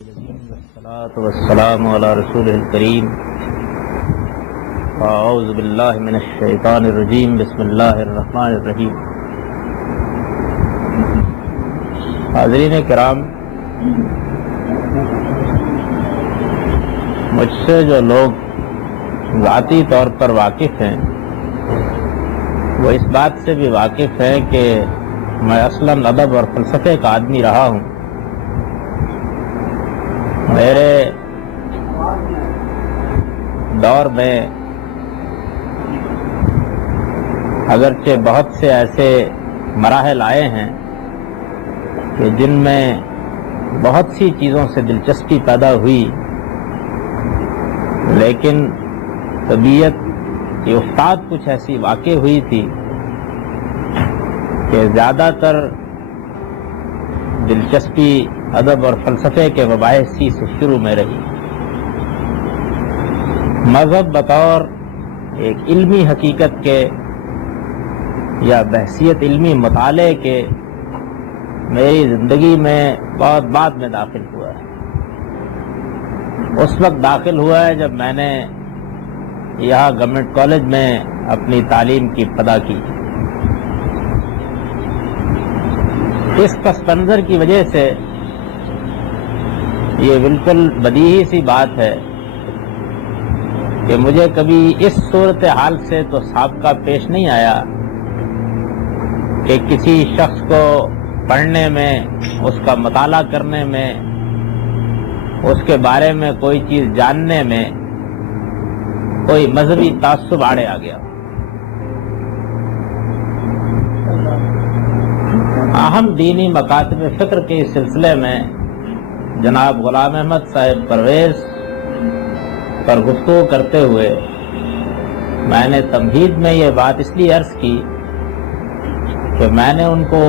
والصلاة والسلام على رسوله الكريم أعوذ بالله من الشيطان الرجيم بسم الله الرحمن الرحیم۔ حاضرین کرام، مجھ سے جو لوگ ذاتی طور پر واقف ہیں وہ اس بات سے بھی واقف ہیں کہ میں اصلاً ادب اور فلسفے کا آدمی رہا ہوں۔ میرے دور میں اگرچہ بہت سے ایسے مراحل آئے ہیں کہ جن میں بہت سی چیزوں سے دلچسپی پیدا ہوئی، لیکن طبیعت کی افتاد کچھ ایسی واقع ہوئی تھی کہ زیادہ تر دلچسپی ادب اور فلسفے کے مباحث ہی سے شروع میں رہی۔ مذہب بطور ایک علمی حقیقت کے یا بحثیت علمی مطالعے کے میری زندگی میں بہت بعد میں داخل ہوا ہے۔ اس وقت داخل ہوا ہے جب میں نے یہاں گورنمنٹ کالج میں اپنی تعلیم کی ابتدا کی۔ اس پس منظر کی وجہ سے یہ بالکل بدیہی سی بات ہے کہ مجھے کبھی اس صورتحال سے تو سابقہ پیش نہیں آیا کہ کسی شخص کو پڑھنے میں، اس کا مطالعہ کرنے میں، اس کے بارے میں کوئی چیز جاننے میں کوئی مذہبی تعصب آڑے آ گیا۔ اہم دینی مکاتب فکر کے اس سلسلے میں جناب غلام احمد صاحب پرویز پر گفتگو کرتے ہوئے میں نے تمہید میں یہ بات اس لیے عرض کی کہ میں نے ان کو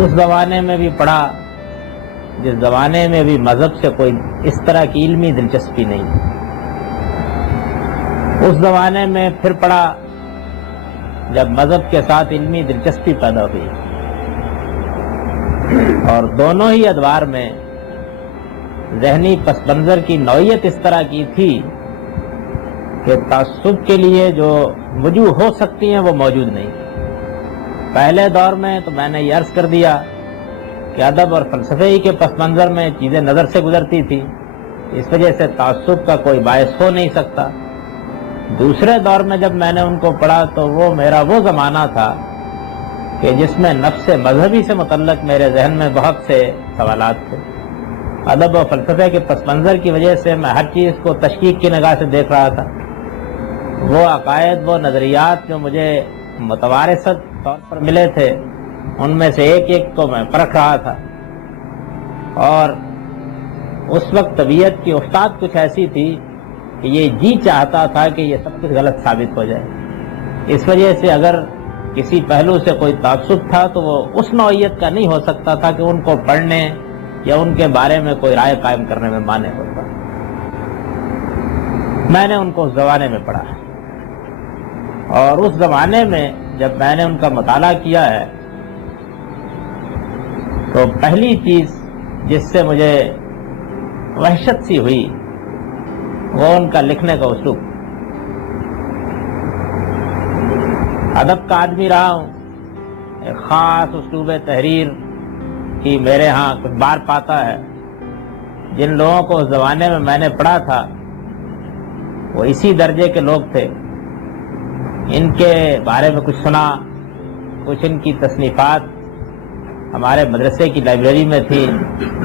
اس زمانے میں بھی پڑھا جس زمانے میں بھی مذہب سے کوئی اس طرح کی علمی دلچسپی نہیں تھی، اس زمانے میں پھر پڑھا جب مذہب کے ساتھ علمی دلچسپی پیدا ہوئی، اور دونوں ہی ادوار میں ذہنی پس منظر کی نوعیت اس طرح کی تھی کہ تعصب کے لیے جو وجوہ ہو سکتی ہیں وہ موجود نہیں۔ پہلے دور میں تو میں نے یہ عرض کر دیا کہ ادب اور فلسفے ہی کے پس منظر میں چیزیں نظر سے گزرتی تھی، اس وجہ سے تعصب کا کوئی باعث ہو نہیں سکتا۔ دوسرے دور میں جب میں نے ان کو پڑھا تو وہ میرا وہ زمانہ تھا کہ جس میں نفس مذہبی سے متعلق میرے ذہن میں بہت سے سوالات تھے۔ ادب و فلسفے کے پس منظر کی وجہ سے میں ہر چیز کو تشکیک کی نگاہ سے دیکھ رہا تھا۔ وہ عقائد، وہ نظریات جو مجھے متوارثت طور پر ملے تھے، ان میں سے ایک ایک کو میں پرکھ رہا تھا، اور اس وقت طبیعت کی افتاد کچھ ایسی تھی کہ یہ جی چاہتا تھا کہ یہ سب کچھ غلط ثابت ہو جائے۔ اس وجہ سے اگر کسی پہلو سے کوئی تعصب تھا تو وہ اس نوعیت کا نہیں ہو سکتا تھا کہ ان کو پڑھنے یا ان کے بارے میں کوئی رائے قائم کرنے میں مانع ہوتا۔ میں نے ان کو اس زمانے میں پڑھا، اور اس زمانے میں جب میں نے ان کا مطالعہ کیا ہے تو پہلی چیز جس سے مجھے وحشت سی ہوئی وہ ان کا لکھنے کا اسلوب۔ ادب کا آدمی رہا ہوں، ایک خاص اسلوب تحریر کی میرے ہاں کچھ بار پاتا ہے۔ جن لوگوں کو اس زمانے میں میں نے پڑھا تھا وہ اسی درجے کے لوگ تھے۔ ان کے بارے میں کچھ سنا، کچھ ان کی تصنیفات ہمارے مدرسے کی لائبریری میں تھی،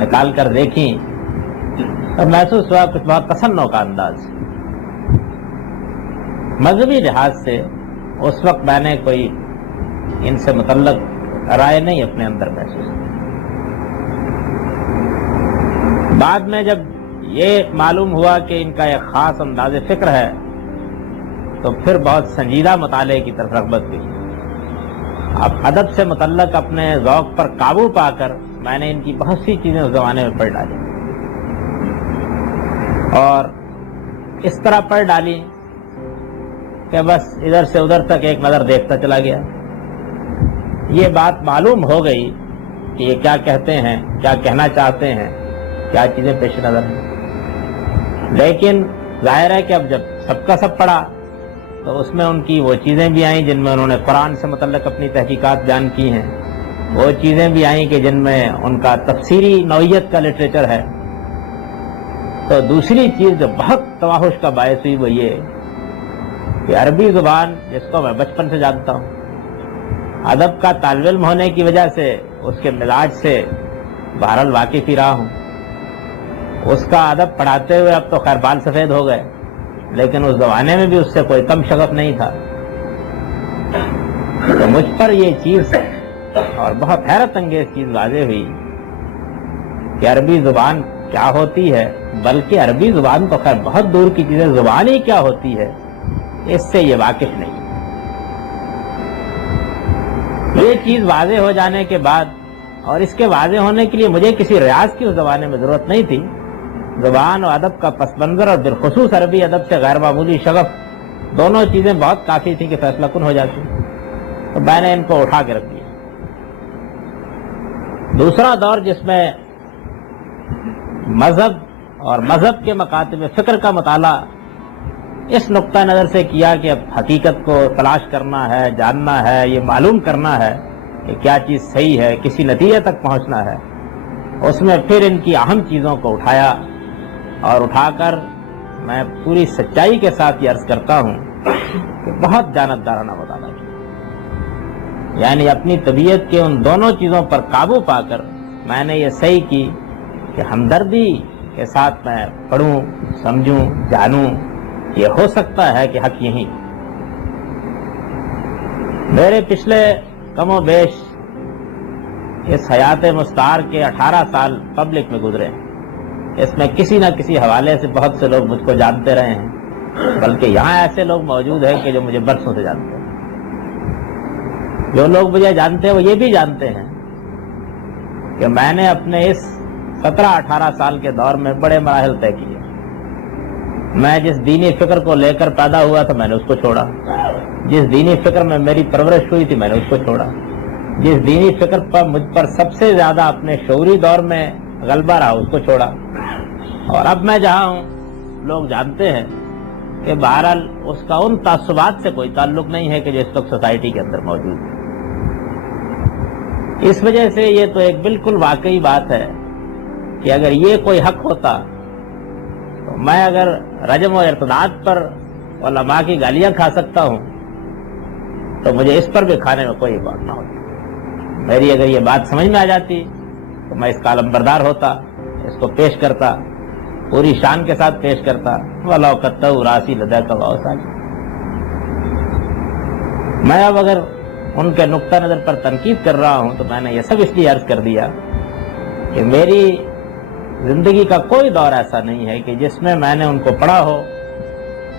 نکال کر دیکھی اور محسوس ہوا کچھ بہت تسنع کا انداز۔ مذہبی لحاظ سے اس وقت میں نے کوئی ان سے متعلق رائے نہیں اپنے اندر محسوس کی۔ بعد میں جب یہ معلوم ہوا کہ ان کا ایک خاص انداز فکر ہے تو پھر بہت سنجیدہ مطالعے کی طرف رغبت ہوئی۔ اب ادب سے متعلق اپنے ذوق پر قابو پا کر میں نے ان کی بہت سی چیزیں اس زمانے میں پڑھ ڈالی، اور اس طرح پڑھ ڈالی کہ بس ادھر سے ادھر تک ایک نظر دیکھتا چلا گیا۔ یہ بات معلوم ہو گئی کہ یہ کیا کہتے ہیں، کیا کہنا چاہتے ہیں، کیا چیزیں پیش نظر ہیں. لیکن ظاہر ہے کہ اب جب سب کا سب پڑھا تو اس میں ان کی وہ چیزیں بھی آئیں جن میں انہوں نے قرآن سے متعلق اپنی تحقیقات بیان کی ہیں، وہ چیزیں بھی آئیں کہ جن میں ان کا تفسیری نوعیت کا لٹریچر ہے. تو دوسری چیز جو بہت تواہش کا باعث ہوئی وہ یہ کہ عربی زبان جس کو میں بچپن سے جانتا ہوں، ادب کا طالب علم ہونے کی وجہ سے اس کے مزاج سے بہرحال واقف ہی رہا ہوں. اس کا ادب پڑھاتے ہوئے اب تو خیر بال سفید ہو گئے، لیکن اس زمانے میں بھی اس سے کوئی کم شغف نہیں تھا. تو مجھ پر یہ چیز اور بہت حیرت انگیز چیز واضح ہوئی کہ عربی زبان کیا ہوتی ہے، بلکہ عربی زبان تو خیر بہت دور کی چیز ہے، زبان ہی کیا ہوتی ہے اس سے یہ واقف نہیں. یہ چیز واضح ہو جانے کے بعد، اور اس کے واضح ہونے کے لیے مجھے کسی ریاض کی اس زمانے میں ضرورت نہیں تھی. زبان و ادب کا پس منظر اور بالخصوص عربی ادب سے غیر معمولی شغف، دونوں چیزیں بہت کافی تھیں کہ فیصلہ کن ہو جاتی. تو میں نے ان کو اٹھا کے رکھ دیا. دوسرا دور جس میں مذہب اور مذہب کے مکاتب فکر کا مطالعہ اس نقطہ نظر سے کیا کہ اب حقیقت کو تلاش کرنا ہے، جاننا ہے، یہ معلوم کرنا ہے کہ کیا چیز صحیح ہے، کسی نتیجے تک پہنچنا ہے. اس میں پھر ان کی اہم چیزوں کو اٹھایا اور اٹھا کر میں پوری سچائی کے ساتھ یہ عرض کرتا ہوں کہ بہت جانبدارانہ مطالعہ کیا. یعنی اپنی طبیعت کے ان دونوں چیزوں پر قابو پا کر میں نے یہ صحیح کی کہ ہمدردی کے ساتھ میں پڑھوں، سمجھوں، جانوں. یہ ہو سکتا ہے کہ حق یہی. میرے پچھلے کم و بیش اس حیات مستعار کے 18 سال پبلک میں گزرے. اس میں کسی نہ کسی حوالے سے بہت سے لوگ مجھ کو جانتے رہے ہیں، بلکہ یہاں ایسے لوگ موجود ہیں کہ جو مجھے برسوں سے جانتے ہیں. جو لوگ مجھے جانتے ہیں وہ یہ بھی جانتے ہیں کہ میں نے اپنے اس 17-18 سال کے دور میں بڑے مراحل طے کیے. میں جس دینی فکر کو لے کر پیدا ہوا تھا میں نے اس کو چھوڑا. جس دینی فکر میں میری پرورش ہوئی تھی میں نے اس کو چھوڑا. جس دینی فکر پر مجھ پر سب سے زیادہ اپنے شعوری دور میں غلبہ رہا اس کو چھوڑا. اور اب میں جہاں ہوں لوگ جانتے ہیں کہ بہرحال اس کا ان تعصبات سے کوئی تعلق نہیں ہے کہ جو اس وقت سوسائٹی کے اندر موجود ہے. اس وجہ سے یہ تو ایک بالکل واقعی بات ہے کہ اگر یہ کوئی حق ہوتا تو میں اگر رجم و ارتداد پر علماء کی گالیاں کھا سکتا ہوں تو مجھے اس پر بھی کھانے میں کوئی بات نہ ہوتی. میری اگر یہ بات سمجھ میں آ جاتی تو میں اس کا علمبردار ہوتا، اس کو پیش کرتا، پوری شان کے ساتھ پیش کرتا. وَلَوْ قَطَّعُوا رَأْسِي لَدَيْكَ وَأَوْسَاجِ. میں اب اگر ان کے نقطہ نظر پر تنقید کر رہا ہوں تو میں نے یہ سب اس لیے عرض کر دیا کہ میری زندگی کا کوئی دور ایسا نہیں ہے کہ جس میں میں نے ان کو پڑھا ہو،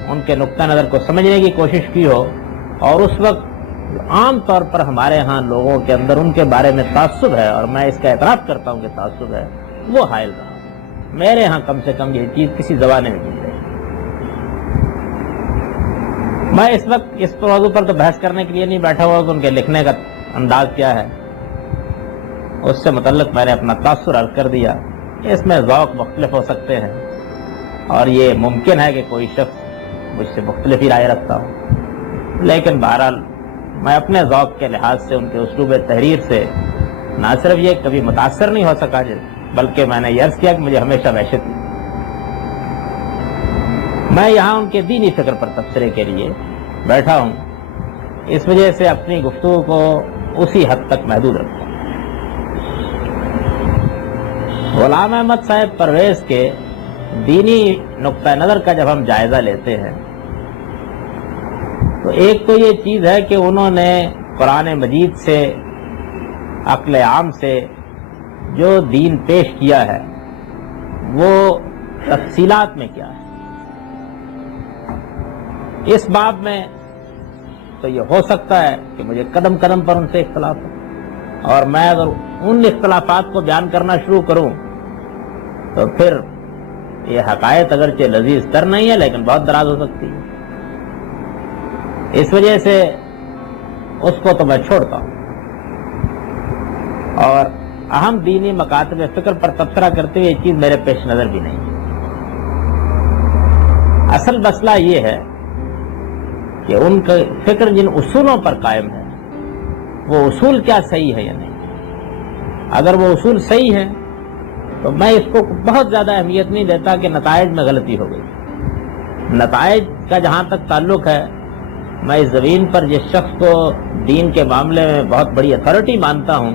ان کے نقطہ نظر کو سمجھنے کی کوشش کی ہو، اور اس وقت عام طور پر ہمارے ہاں لوگوں کے اندر ان کے بارے میں تعصب ہے، اور میں اس کا اعتراف کرتا ہوں کہ تعصب ہے، وہ حائل رہا. میرے ہاں کم سے کم یہ چیز کسی زمانے میں نہیں رہی. میں اس وقت اس موضوع پر تو بحث کرنے کے لیے نہیں بیٹھا ہوا کہ ان کے لکھنے کا انداز کیا ہے. اس سے متعلق میں نے اپنا تاثر عرض کر دیا. اس میں ذوق مختلف ہو سکتے ہیں اور یہ ممکن ہے کہ کوئی شخص مجھ سے مختلف ہی رائے رکھتا ہو، لیکن بہرحال میں اپنے ذوق کے لحاظ سے ان کے اسلوب تحریر سے نہ صرف یہ کبھی متاثر نہیں ہو سکا بلکہ میں نے یہ عرض کیا کہ مجھے ہمیشہ وحشت تھی. میں یہاں ان کے دینی فکر پر تبصرے کے لیے بیٹھا ہوں، اس وجہ سے اپنی گفتگو کو اسی حد تک محدود رکھتا ہوں. غلام احمد صاحب پرویز کے دینی نقطہ نظر کا جب ہم جائزہ لیتے ہیں تو ایک تو یہ چیز ہے کہ انہوں نے قرآن مجید سے، عقل عام سے جو دین پیش کیا ہے وہ تفصیلات میں کیا ہے. اس باب میں تو یہ ہو سکتا ہے کہ مجھے قدم قدم پر ان سے اختلاف ہو، اور میں اگر ان اختلافات کو بیان کرنا شروع کروں تو پھر یہ حقائق اگرچہ لذیذ تر نہیں ہے لیکن بہت دراز ہو سکتی ہے. اس وجہ سے اس کو تو میں چھوڑتا ہوں اور اہم دینی مکاتب فکر پر تبصرہ کرتے ہوئے یہ چیز میرے پیش نظر بھی نہیں ہے۔ اصل مسئلہ یہ ہے کہ ان کا فکر جن اصولوں پر قائم ہے وہ اصول کیا صحیح ہے یا نہیں۔ اگر وہ اصول صحیح ہے تو میں اس کو بہت زیادہ اہمیت نہیں دیتا کہ نتائج میں غلطی ہو گئی۔ نتائج کا جہاں تک تعلق ہے، میں اس زمین پر جس شخص کو دین کے معاملے میں بہت بڑی اتھارٹی مانتا ہوں،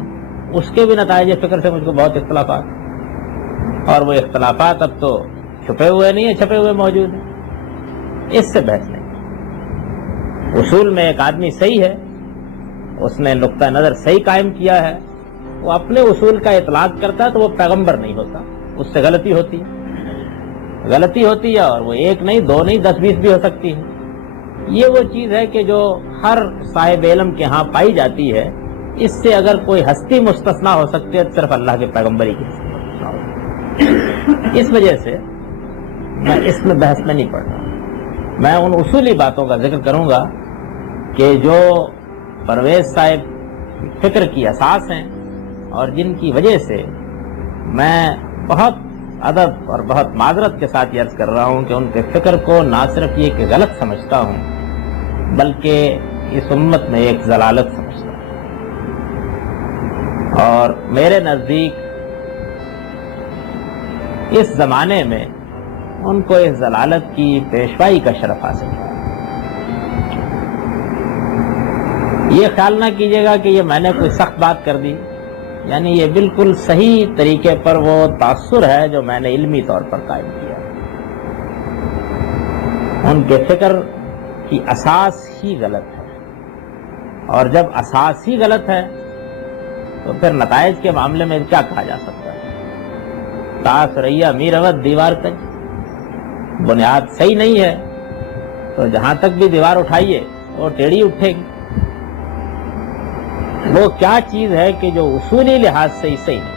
اس کے بھی نتائج فکر سے مجھ کو بہت اختلافات، اور وہ اختلافات اب تو چھپے ہوئے نہیں ہیں، چھپے ہوئے موجود ہیں۔ اس سے بحث نہیں۔ اصول میں ایک آدمی صحیح ہے، اس نے نقطہ نظر صحیح قائم کیا ہے، وہ اپنے اصول کا اطلاق کرتا ہے تو وہ پیغمبر نہیں ہوتا، اس سے غلطی ہوتی ہے، اور وہ ایک نہیں، دو نہیں، 10-20 بھی ہو سکتی ہے۔ یہ وہ چیز ہے کہ جو ہر صاحب علم کے ہاں پائی جاتی ہے، اس سے اگر کوئی ہستی مستثنا ہو سکتی ہے تو صرف اللہ کے پیغمبری کی مستثنا ہو۔ اس وجہ سے میں اس میں بحث میں نہیں پڑ رہا، میں ان اصولی باتوں کا ذکر کروں گا کہ جو پرویز صاحب فکر کی اساس ہیں اور جن کی وجہ سے میں بہت ادب اور بہت معذرت کے ساتھ عرض کر رہا ہوں کہ ان کے فکر کو نہ صرف یہ کہ غلط سمجھتا ہوں بلکہ اس امت میں ایک ضلالت سمجھتا ہوں، اور میرے نزدیک اس زمانے میں ان کو اس ضلالت کی پیشوائی کا شرف حاصل ہے۔ یہ خیال نہ کیجیے گا کہ یہ میں نے کوئی سخت بات کر دی، یعنی یہ بالکل صحیح طریقے پر وہ تاثر ہے جو میں نے علمی طور پر قائم کیا۔ ان کے فکر کی اساس ہی غلط ہے، اور جب اساس ہی غلط ہے تو پھر نتائج کے معاملے میں کیا کہا جا سکتا ہے؟ تاس ریا میر اود دیوار کج، بنیاد صحیح نہیں ہے تو جہاں تک بھی دیوار اٹھائیے وہ ٹیڑھی اٹھے گی۔ وہ کیا چیز ہے کہ جو اصولی لحاظ سے ہی صحیح نہیں؟